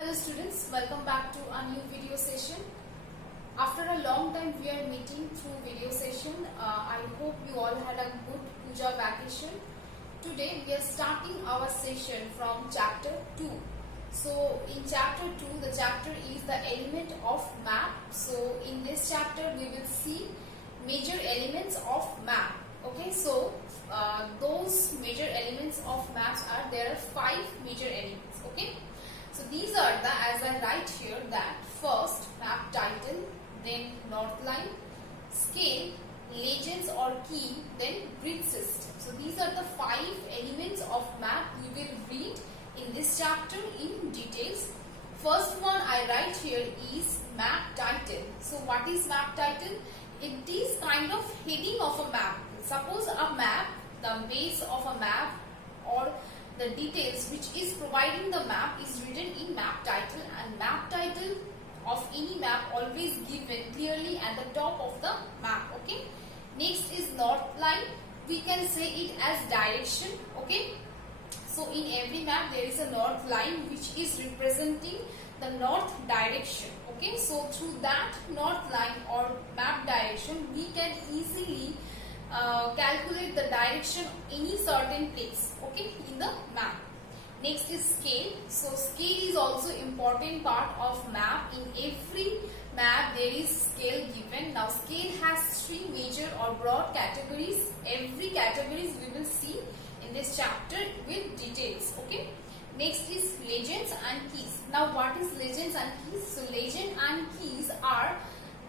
Hello students, welcome back to a new video session. After a long time we are meeting through video session. I hope you all had a good puja vacation. Today we are starting our session from chapter 2. So in chapter 2, the chapter is the element of map. So in this chapter we will see major elements of map. Okay, so those major elements of maps there are 5 major elements. Okay. So these are the, as I write here, that first map title, then north line, scale, legends or key, then grid system. So these are the 5 elements of map we will read in this chapter in details. First one I write here is map title. So what is map title? It is kind of heading of a map. Suppose a map, the base of a map or the details which is providing the map is written in map title, and map title of any map always given clearly at the top of the map. Okay. Next is north line. We can say it as direction. Okay. So in every map there is a north line which is representing the north direction. Okay. So through that north line or map direction we can easily calculate the direction any certain place, okay, in the map. Next is scale. So scale is also important part of map. In every map there is scale given. Now scale has 3 major or broad categories. Every categories we will see in this chapter with details. Okay. Next is legends and keys. Now what is legends and keys? So legend and keys are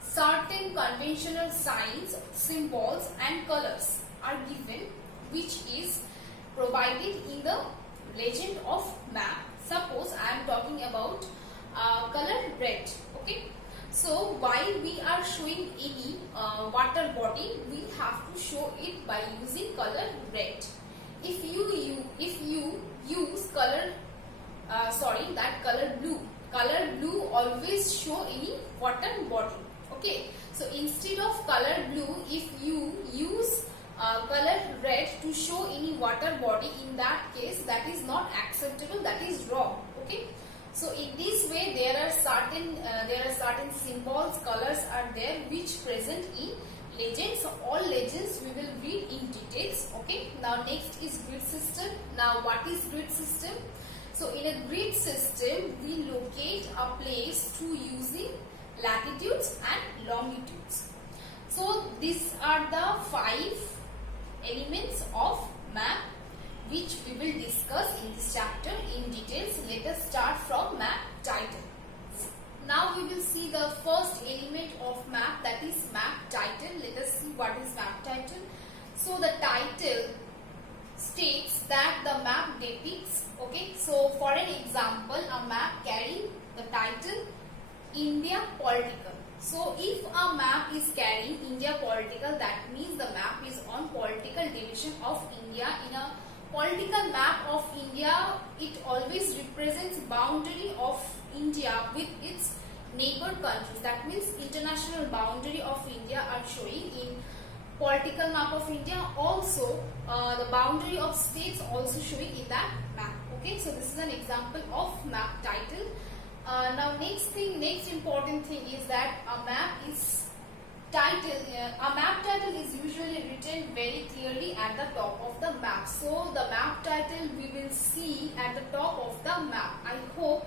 certain conventional signs, symbols and colors are given which is provided in the legend of map. Suppose I am talking about color red. Okay. So while we are showing any water body, we have to show it by using color red. If you use color color blue always show any water body. Okay, so instead of color blue, if you use color red to show any water body, in that case that is not acceptable, that is wrong. Okay, so in this way there are certain symbols, colors are there which present in legends. So all legends we will read in details. Okay, now next is grid system. Now what is grid system? So in a grid system we locate a place through using latitudes and longitudes. So these are the 5 elements of map which we will discuss in this chapter in details. Let us start from map title. Now we will see the first element of map, that is map title. Let us see what is map title. So the title states that the map depicts, okay, so for an example, a map carrying the title India Political. So if a map is carrying India Political, that means the map is on political division of India. In a political map of India, it always represents boundary of India with its neighbor countries. That means international boundary of India are showing in political map of India. Also the boundary of states also showing in that map. Okay, so this is an example of map title. Now next important thing is that a map title is usually written very clearly at the top of the map. So the map title we will see at the top of the map. I hope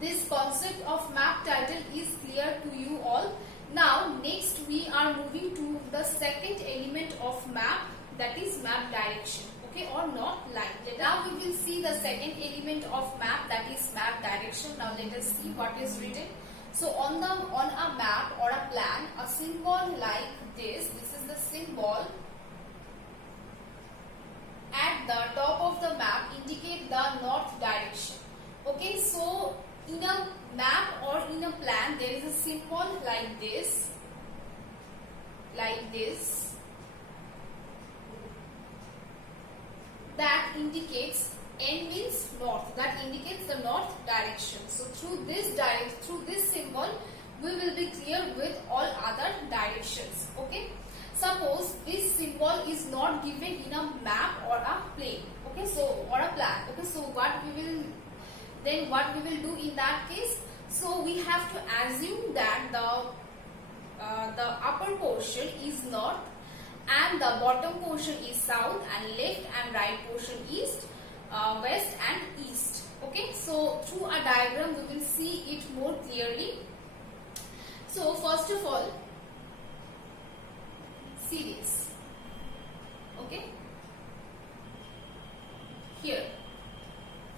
this concept of map title is clear to you all. Now next we are moving to the second element of map, that is map direction. Okay, or north line. Now we will see the second element of map, that is map direction. Now let us see what is written. So on a map or a plan, a symbol like this is the symbol at the top of the map indicate the north direction. Okay, so in a map or in a plan there is a symbol like this, that indicates N means north, that indicates the north direction. So through this symbol we will be clear with all other directions. Okay, suppose this symbol is not given in a map or a plane. Okay, so or a plan. Okay, so what we will then what we will do in that case? So we have to assume that the upper portion is north and the bottom portion is south, and left and right portion is west and east. Okay, so through a diagram we will see it more clearly. So first of all, see this. Okay, here.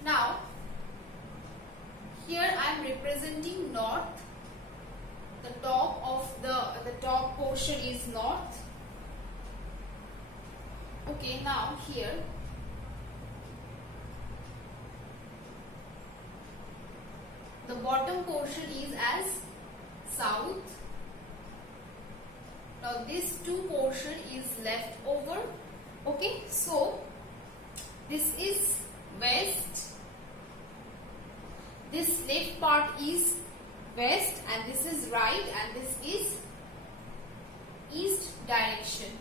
Now here I am representing north. The top portion is north. Okay, now here the bottom portion is as south. Now this two portion is left over. Okay, so this is west, this left part is west, and this is right, and this is east direction.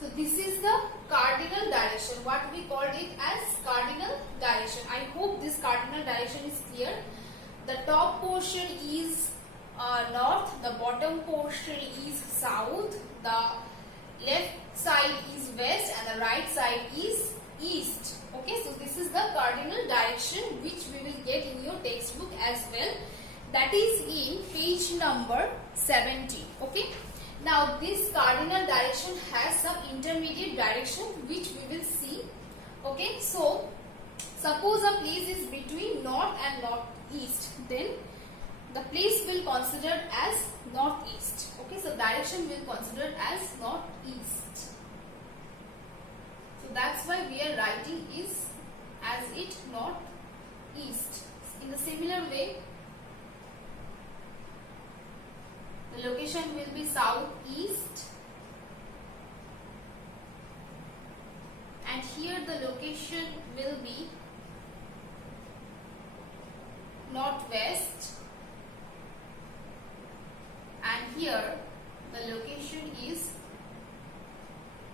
So this is the cardinal direction, what we called it as cardinal direction. I hope this cardinal direction is clear. The top portion is north, the bottom portion is south, the left side is west, and the right side is east. Okay, so this is the cardinal direction which we will get in your textbook as well. That is in page number 70. Okay. Now this cardinal direction has some intermediate direction which we will see. Okay, so suppose a place is between north and northeast, then the place will consider as northeast. Okay, so direction will consider as northeast. So that's why we are writing is as it northeast. In the similar way, the location will be southeast, and here the location will be northwest, and here the location is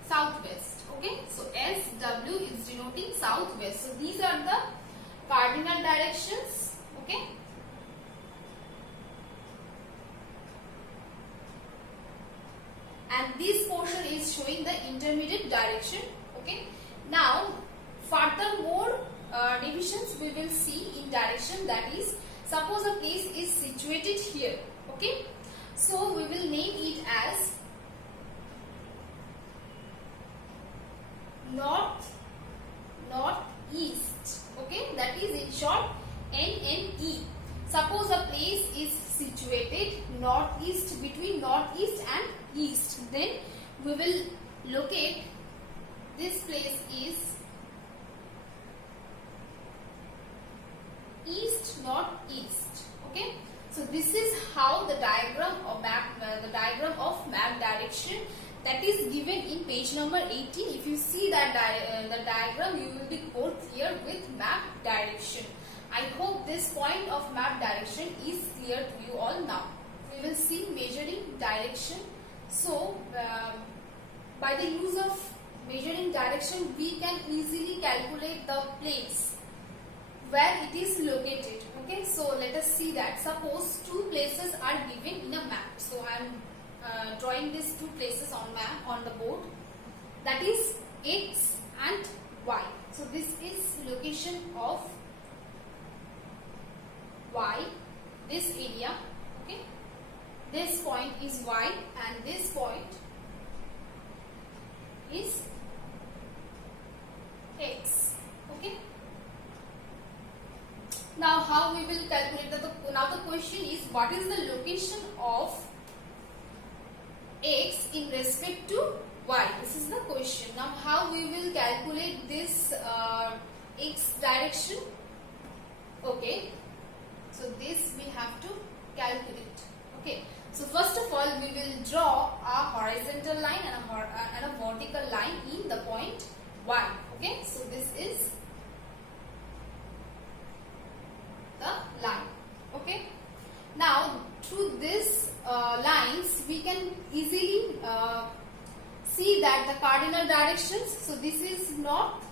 southwest. Okay, so SW is denoting southwest. So these are the cardinal directions. Okay. And this portion is showing the intermediate direction. Okay. Now, furthermore divisions we will see in direction. That is, suppose a place is situated here. Okay. So we will name it as north, northeast. Okay. That is in short NNE. Suppose a place is situated northeast, between northeast and east, then we will locate this place is east northeast. Okay, so this is how the diagram of map direction that is given in page number 18. If you see that the diagram, you will be more clear with map direction. I hope this point of map direction is clear to you all now. We will see measuring direction. So, by the use of measuring direction, we can easily calculate the place where it is located. Okay, so let us see that. Suppose two places are given in a map. So, I am drawing these two places on map on the board. That is X and Y. So, this is location of Y, this area. Okay, this point is Y and this point is X. Okay, now how we will calculate now the question is, what is the location of X in respect to Y? This is the question. Now how we will calculate this X direction? Okay, so this we have to calculate. Okay, so first of all we will draw a horizontal line and a vertical line in the point Y. Okay, so this is the line. Okay, now through this lines we can easily see that the cardinal directions. So this is north,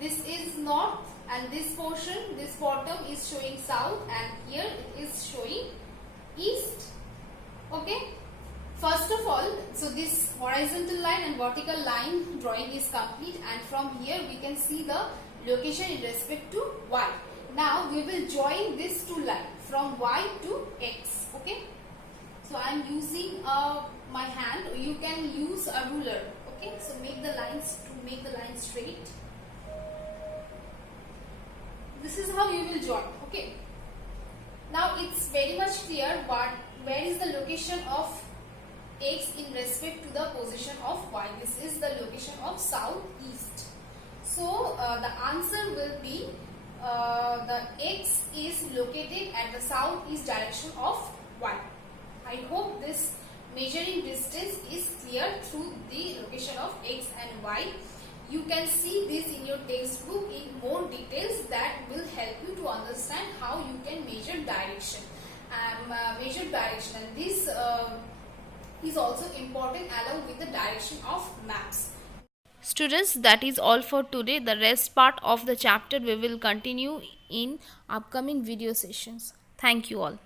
this is north, and this portion, this bottom is showing south, and here it is showing east. Okay. First of all, so this horizontal line and vertical line drawing is complete, and from here we can see the location in respect to y. Now we will join these two lines from y to x. Okay. So I am using my hand. You can use a ruler. Okay. So make the lines straight. This is how you will join. Okay. Now it's very much clear where is the location of x in respect to the position of y. This is the location of southeast. So the answer will be the x is located at the southeast direction of y. I hope this measuring distance is clear through the location of x and y. You can see this in your textbook in more details that will help you to understand how you can measure direction. And this is also important along with the direction of maps. Students, that is all for today. The rest part of the chapter we will continue in upcoming video sessions. Thank you all.